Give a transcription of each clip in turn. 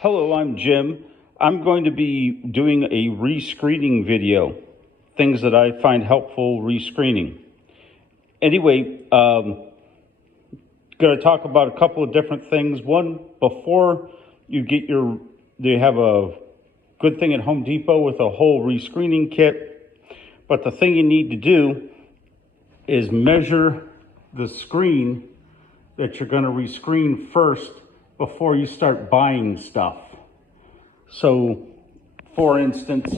Hello, I'm Jim. I'm going to be doing a rescreening video, things that I find helpful rescreening. Anyway, going to talk about a couple of different things. One, before you get they have a good thing at Home Depot with a whole rescreening kit, but the thing you need to do is measure the screen that you're going to rescreen first before you start buying stuff. So, for instance,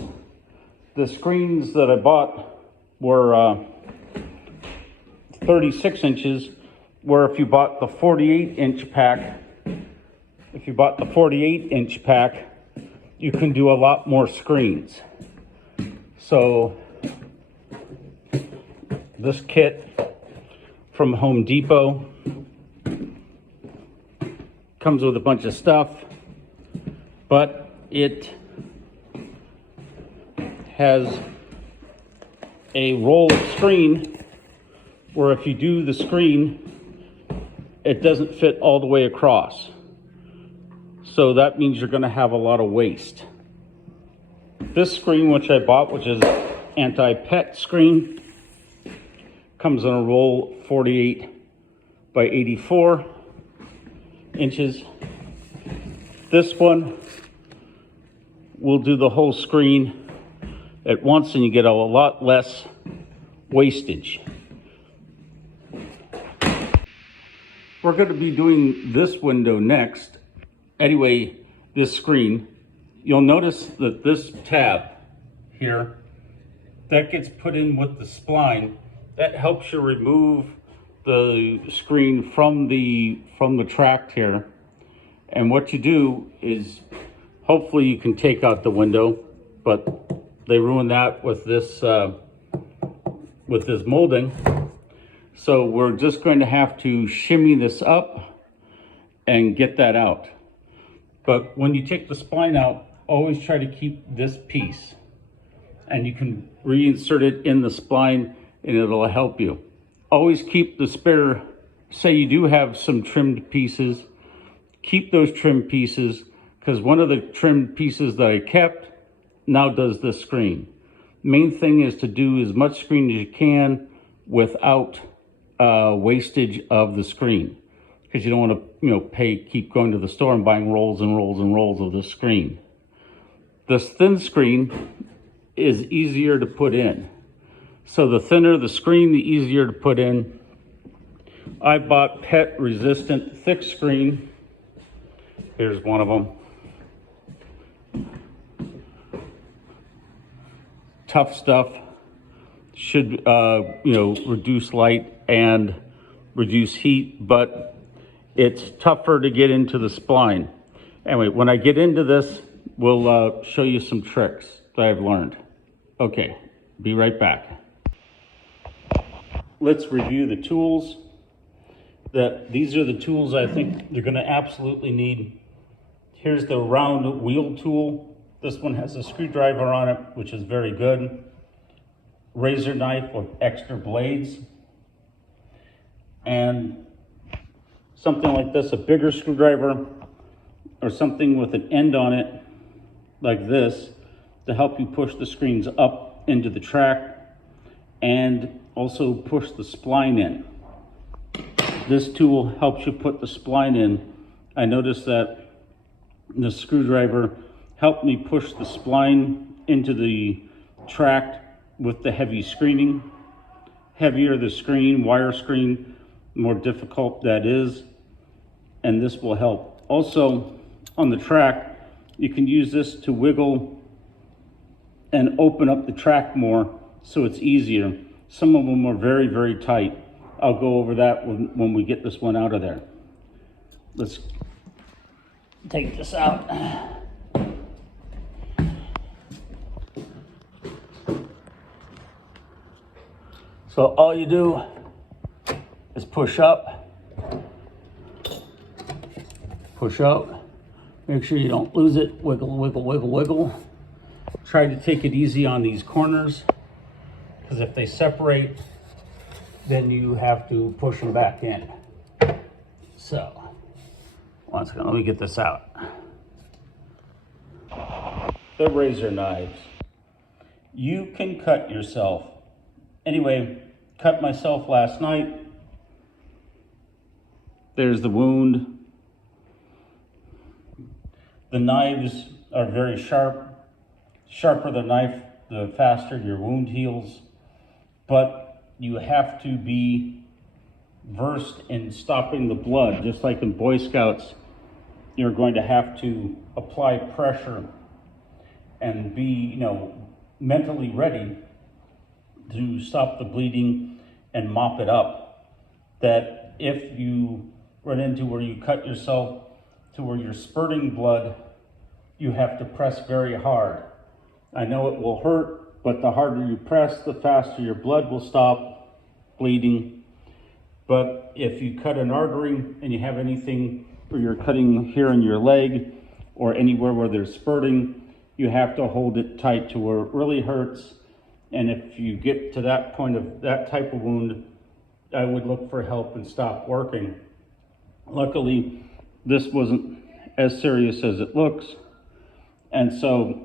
the screens that I bought were 36 inches, where if you bought the 48-inch pack, you can do a lot more screens. So, this kit from Home Depot comes with a bunch of stuff, but it has a roll of screen where if you do the screen, it doesn't fit all the way across. So that means you're going to have a lot of waste. This screen, which I bought, which is anti-pet screen, comes on a roll 48 by 84 inches. This one will do the whole screen at once and you get a lot less wastage. We're going to be doing this window next. Anyway, this screen, you'll notice that this tab here, that gets put in with the spline. That helps you remove the screen from the tract here. And what you do is, hopefully you can take out the window, but they ruined that with this molding. So we're just going to have to shimmy this up and get that out. But when you take the spline out, always try to keep this piece. And you can reinsert it in the spline and it'll help you. Always keep the spare, say you do have some trimmed pieces, keep those trimmed pieces, because one of the trimmed pieces that I kept now does this screen. Main thing is to do as much screen as you can without wastage of the screen, because you don't want to keep going to the store and buying rolls and rolls and rolls of the screen. This thin screen is easier to put in. So the thinner the screen, the easier to put in. I bought pet resistant thick screen. Here's one of them. Tough stuff. Should reduce light and reduce heat, but it's tougher to get into the spline. Anyway, when I get into this, we'll show you some tricks that I've learned. Okay, be right back. Let's review the tools. These are the tools I think you're going to absolutely need. Here's the round wheel tool. This one has a screwdriver on it, which is very good. Razor knife with extra blades. And something like this, a bigger screwdriver, or something with an end on it, like this, to help you push the screens up into the track and also push the spline in. This tool helps you put the spline in. I noticed that the screwdriver helped me push the spline into the tract with the heavy screening. Heavier the screen, wire screen, the more difficult that is, and this will help. Also, on the track, you can use this to wiggle and open up the track more so it's easier. Some of them are very, very tight. I'll go over that when we get this one out of there. Let's take this out. So all you do is push up, make sure you don't lose it, wiggle, wiggle, wiggle, wiggle. Try to take it easy on these corners, because if they separate, then you have to push them back in. So, once again, let me get this out. They're razor knives. You can cut yourself. Anyway, cut myself last night. There's the wound. The knives are very sharp. Sharper the knife, the faster your wound heals. But you have to be versed in stopping the blood. Just like in Boy Scouts, you're going to have to apply pressure and be, mentally ready to stop the bleeding and mop it up. That if you run into where you cut yourself to where you're spurting blood, you have to press very hard. I know it will hurt, but the harder you press, the faster your blood will stop bleeding. But if you cut an artery and you have anything where you're cutting here in your leg or anywhere where there's spurting, you have to hold it tight to where it really hurts. And if you get to that point of that type of wound, I would look for help and stop working. Luckily, this wasn't as serious as it looks. And so,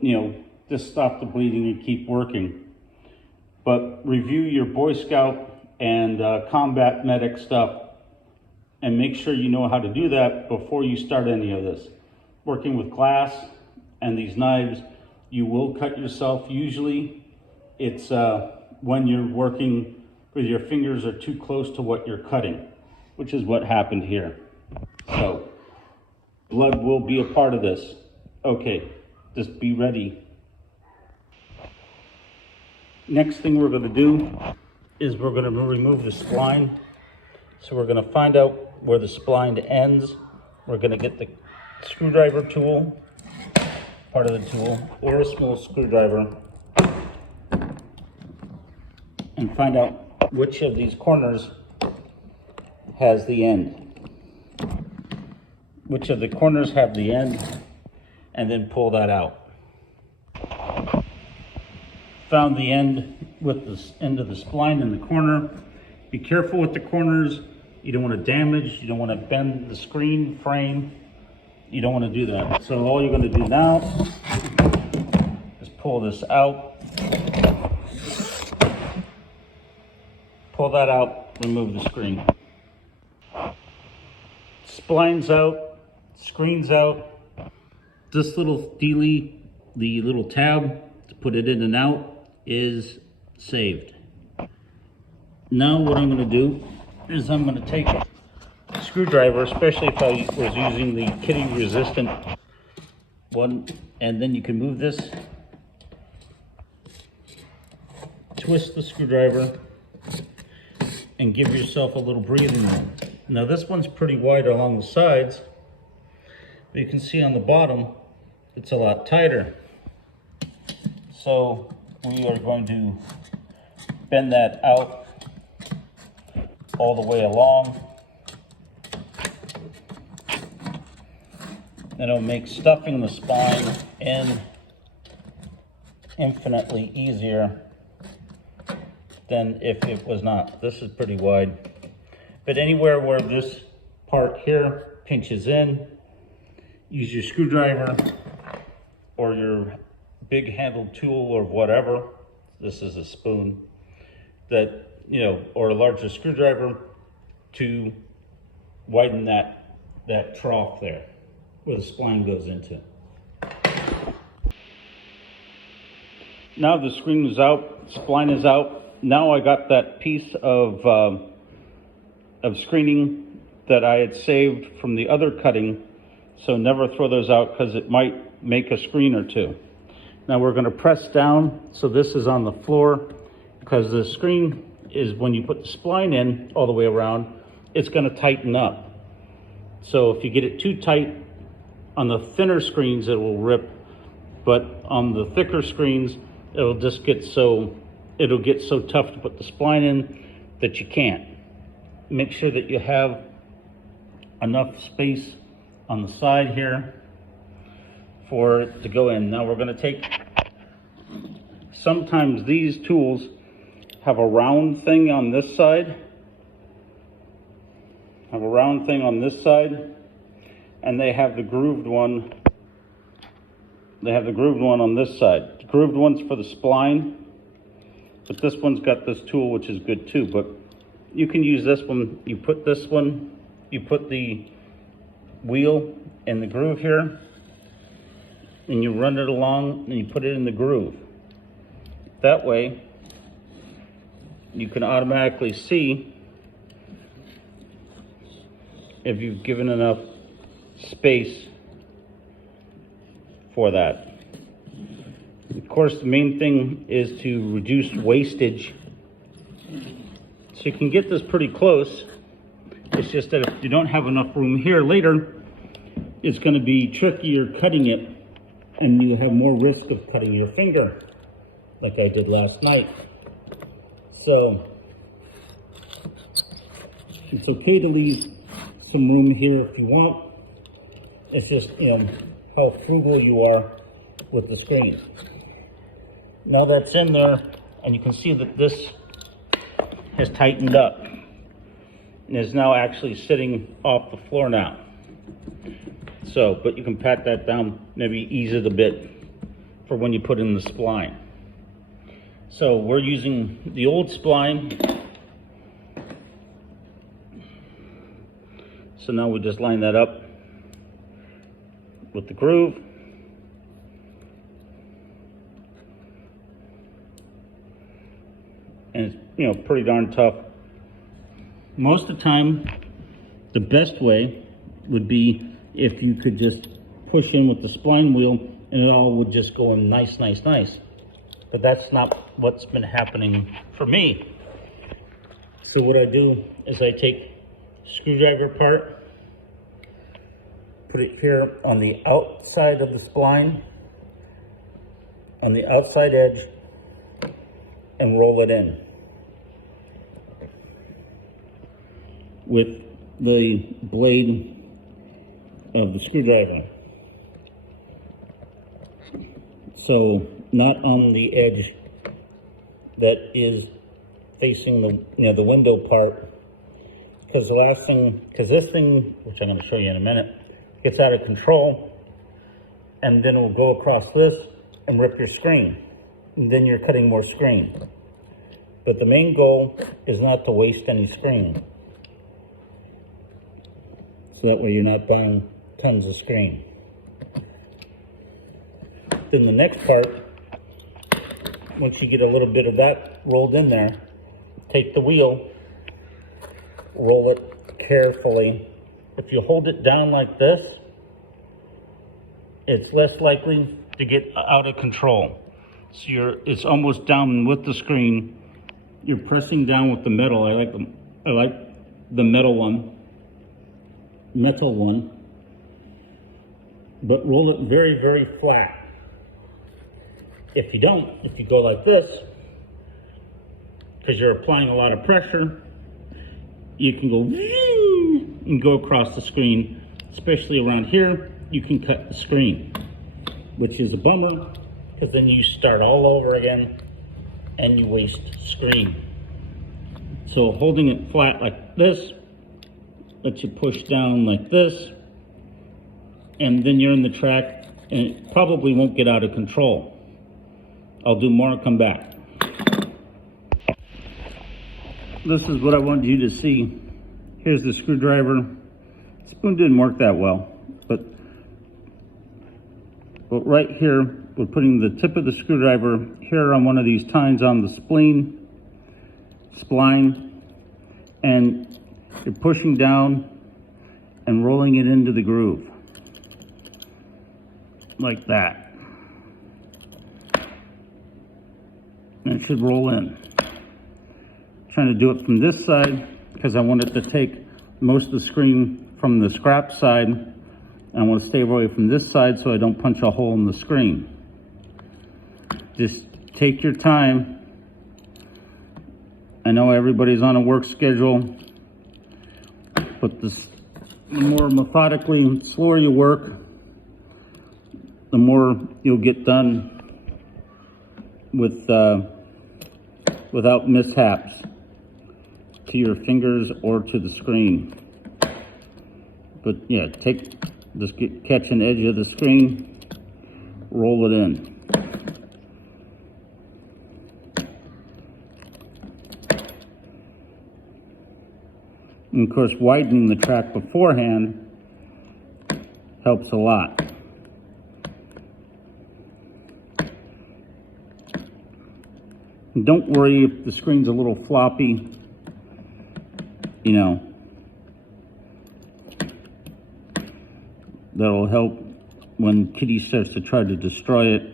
just stop the bleeding and keep working. But review your Boy Scout and combat medic stuff and make sure you know how to do that before you start any of this. Working with glass and these knives, you will cut yourself. Usually it's when you're working with your fingers are too close to what you're cutting, which is what happened here. So blood will be a part of this. Okay, just be ready. Next thing we're going to do is we're going to remove the spline. So we're going to find out where the spline ends. We're going to get the screwdriver tool, part of the tool, or a small screwdriver, and find out which of these corners has the end. Which of the corners have the end, and then pull that out. Found the end with the end of the spline in the corner. Be careful with the corners. You don't want to damage, you don't want to bend the screen frame. You don't want to do that. So all you're going to do now is pull this out. Pull that out, remove the screen. Spline's out, screen's out. This little dealie, the little tab to put it in and out, is saved. Now what I'm going to do is I'm going to take a screwdriver, especially if I was using the kitty resistant one, and then you can move this, twist the screwdriver, and give yourself a little breathing room. Now this one's pretty wide along the sides, but you can see on the bottom it's a lot tighter. So we are going to bend that out all the way along. It'll make stuffing the spine in infinitely easier than if it was not. This is pretty wide. But anywhere where this part here pinches in, use your screwdriver or your big handled tool or whatever. This is a spoon that, or a larger screwdriver to widen that trough there where the spline goes into. Now the screen is out, spline is out. Now I got that piece of screening that I had saved from the other cutting, so never throw those out because it might make a screen or two. Now we're going to press down so this is on the floor, because the screen is, when you put the spline in all the way around, it's going to tighten up. So if you get it too tight on the thinner screens, it will rip, but on the thicker screens, it'll get so tough to put the spline in that you can't. Make sure that you have enough space on the side here for it to go in. Now we're going to take, sometimes these tools have a round thing on this side, and they have the grooved one They have the grooved one on this side. The grooved one's for the spline, but this one's got this tool, which is good too. But you can use this one. You put this one, you put the wheel in the groove here, and you run it along and you put it in the groove. That way, you can automatically see if you've given enough space for that. Of course, the main thing is to reduce wastage. So you can get this pretty close. It's just that if you don't have enough room here later, it's going to be trickier cutting it, and you have more risk of cutting your finger, like I did last night. So it's okay to leave some room here if you want. It's just how frugal you are with the screen. Now that's in there, and you can see that this has tightened up and is now actually sitting off the floor now. So, but you can pat that down, maybe ease it a bit for when you put in the spline. So we're using the old spline. So now we just line that up with the groove. And it's, pretty darn tough. Most of the time, the best way would be if you could just push in with the spline wheel and it all would just go in nice. But that's not what's been happening for me. So what I do is I take screwdriver part, put it here on the outside of the spline, on the outside edge, and roll it in with the blade of the screwdriver. So not on the edge that is facing the window part, because this thing, which I'm going to show you in a minute, gets out of control, and then it will go across this and rip your screen, and then you're cutting more screen. But the main goal is not to waste any screen, so that way you're not buying tons of screen. Then the next part, once you get a little bit of that rolled in there, take the wheel, roll it carefully. If you hold it down like this, it's less likely to get out of control. So it's almost down with the screen. You're pressing down with the metal. I like the metal one. But roll it very flat. If you go like this, because you're applying a lot of pressure, you can go and go across the screen. Especially around here, you can cut the screen, which is a bummer, because then you start all over again and you waste screen. So holding it flat like this lets you push down like this, and then you're in the track, and it probably won't get out of control. I'll do more and come back. This is what I wanted you to see. Here's the screwdriver. Spoon didn't work that well, but right here, we're putting the tip of the screwdriver here on one of these tines on the spline, and you're pushing down and rolling it into the groove, like that. And it should roll in. Trying to do it from this side because I want it to take most of the screen from the scrap side. And I want to stay away from this side so I don't punch a hole in the screen. Just take your time. I know everybody's on a work schedule, but the more methodically and slower you work, the more you'll get done with without mishaps to your fingers or to the screen. But yeah, catch an edge of the screen, roll it in. And of course, widening the track beforehand helps a lot. And don't worry if the screen's a little floppy, you know, that'll help when Kitty starts to try to destroy it.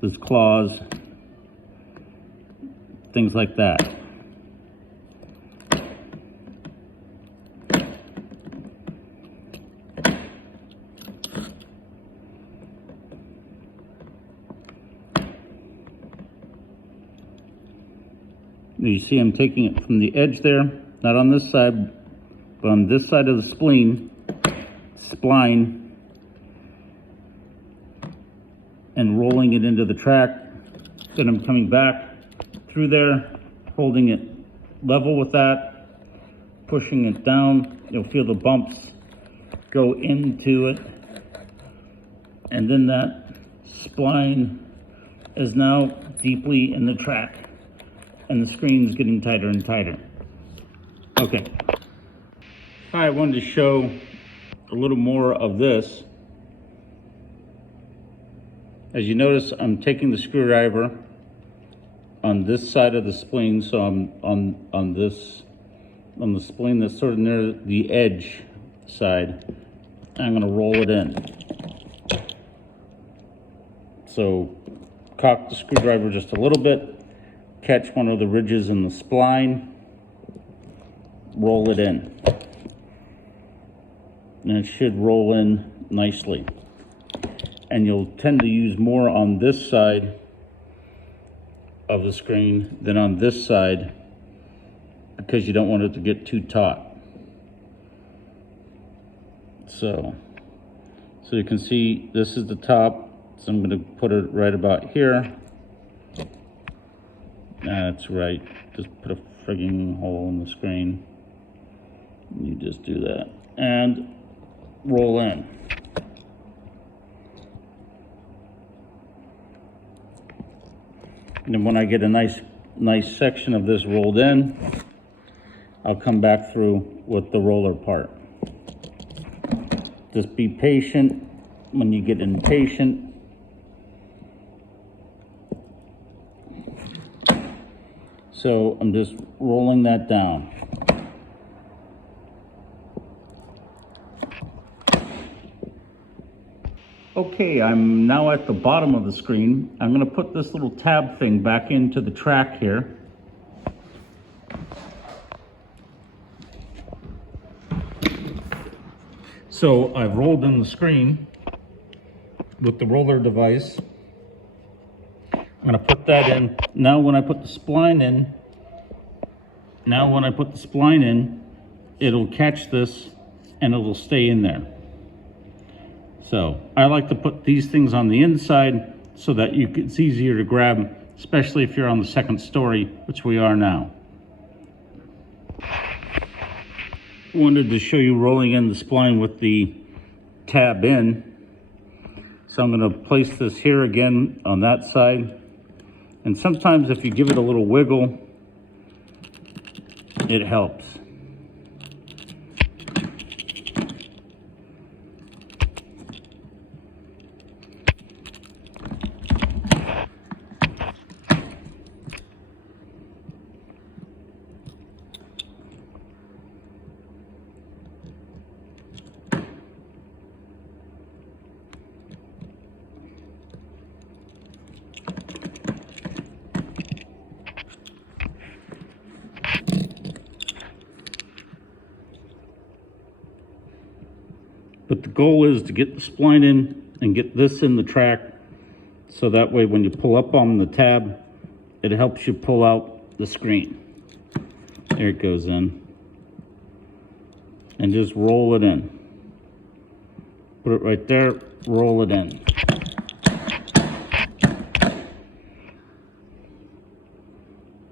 His claws, things like that. You see I'm taking it from the edge there, not on this side, but on this side of the spline, and rolling it into the track. Then I'm coming back through there, holding it level with that, pushing it down. You'll feel the bumps go into it. And then that spline is now deeply in the track, and the screen's getting tighter and tighter. Okay. Hi, I wanted to show a little more of this. As you notice, I'm taking the screwdriver on this side of the spline, so I'm on the spline that's sort of near the edge side. I'm going to roll it in. So cock the screwdriver just a little bit, catch one of the ridges in the spline, roll it in. And it should roll in nicely. And you'll tend to use more on this side of the screen than on this side because you don't want it to get too taut. So you can see this is the top, so I'm going to put it right about here. That's right, just put a frigging hole in the screen. You just do that and roll in. And then when I get a nice section of this rolled in, I'll come back through with the roller part. Just be patient. When you get impatient, so I'm just rolling that down. Okay, I'm now at the bottom of the screen. I'm going to put this little tab thing back into the track here. So I've rolled in the screen with the roller device. I'm going to put that in. Now when I put the spline in, it'll catch this and it'll stay in there. So I like to put these things on the inside so that it's easier to grab, especially if you're on the second story, which we are now. Wanted to show you rolling in the spline with the tab in. So I'm going to place this here again on that side. And sometimes if you give it a little wiggle, it helps. But the goal is to get the spline in and get this in the track, so that way when you pull up on the tab, it helps you pull out the screen. There it goes in. And just roll it in. Put it right there, roll it in.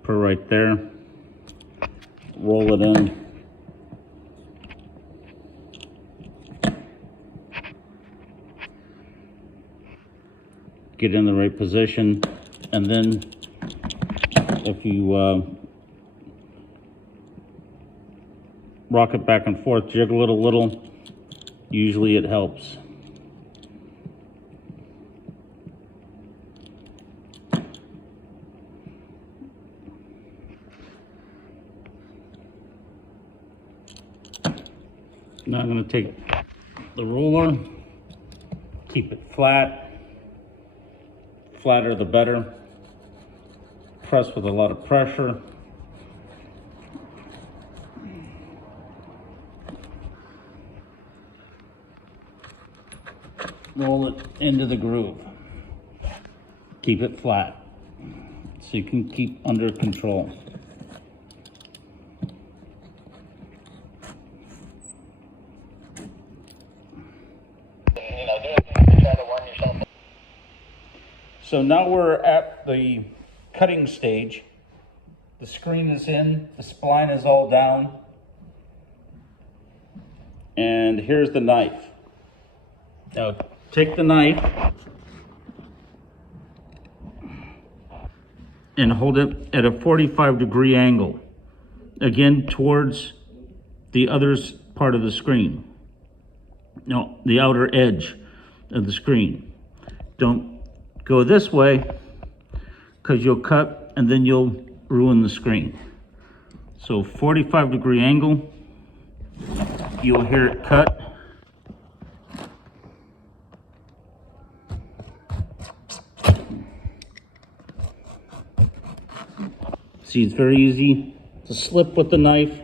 Put it right there, roll it in. get in the right position. And then if you rock it back and forth, jiggle it a little, usually it helps. Now I'm going to take the roller, keep it flat, flatter the better, press with a lot of pressure. Roll it into the groove. Keep it flat so you can keep under control. So now we're at the cutting stage. The screen is in, the spline is all down, and here's the knife. Now take the knife and hold it at a 45-degree angle, again towards the other part of the screen. No, the outer edge of the screen. Don't go this way because you'll cut and then you'll ruin the screen. So 45-degree angle, you'll hear it cut. See, it's very easy to slip with the knife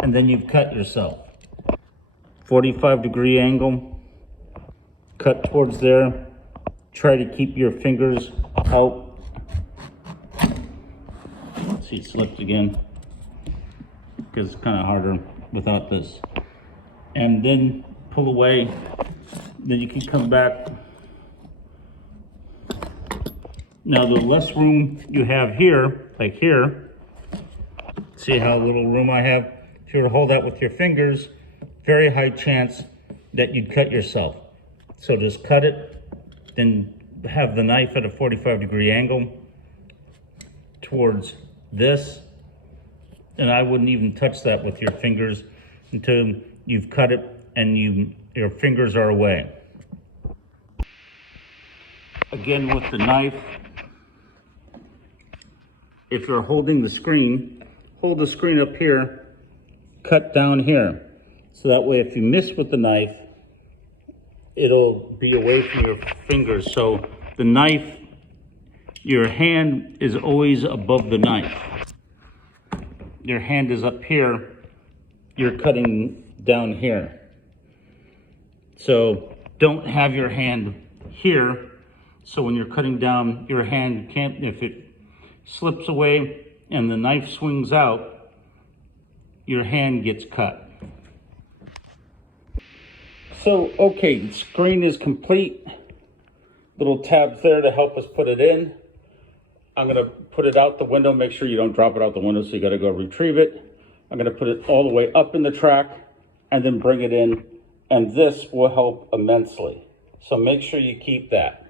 and then you've cut yourself. 45-degree angle, cut towards there. Try to keep your fingers out. See, it slipped again because it's kind of harder without this. And then pull away, then you can come back. Now the less room you have here, like here, see how little room I have? If you were to hold that with your fingers, very high chance that you'd cut yourself. So just cut it, then have the knife at a 45-degree angle towards this. And I wouldn't even touch that with your fingers until you've cut it and your fingers are away. Again with the knife, if you're holding the screen, hold the screen up here, cut down here. So that way if you miss with the knife, it'll be away from your fingers. So the knife, your hand is always above the knife. Your hand is up here, you're cutting down here. So don't have your hand here. So when you're cutting down, your hand can't, if it slips away and the knife swings out, your hand gets cut. So, okay, the screen is complete. Little tabs there to help us put it in. I'm gonna put it out the window. Make sure you don't drop it out the window, so you gotta go retrieve it. I'm gonna put it all the way up in the track and then bring it in, and this will help immensely. So make sure you keep that.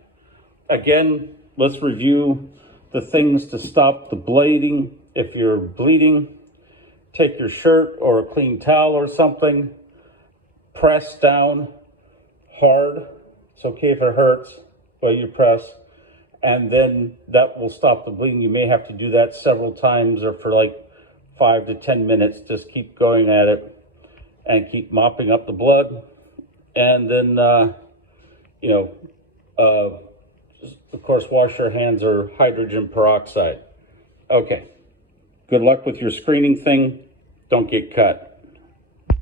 Again, let's review the things to stop the bleeding. If you're bleeding, take your shirt or a clean towel or something, press down hard. It's okay if it hurts, but you press, and then that will stop the bleeding. You may have to do that several times or for like 5 to 10 minutes. Just keep going at it and keep mopping up the blood. And then, of course, wash your hands or hydrogen peroxide. Okay, good luck with your screening thing. Don't get cut.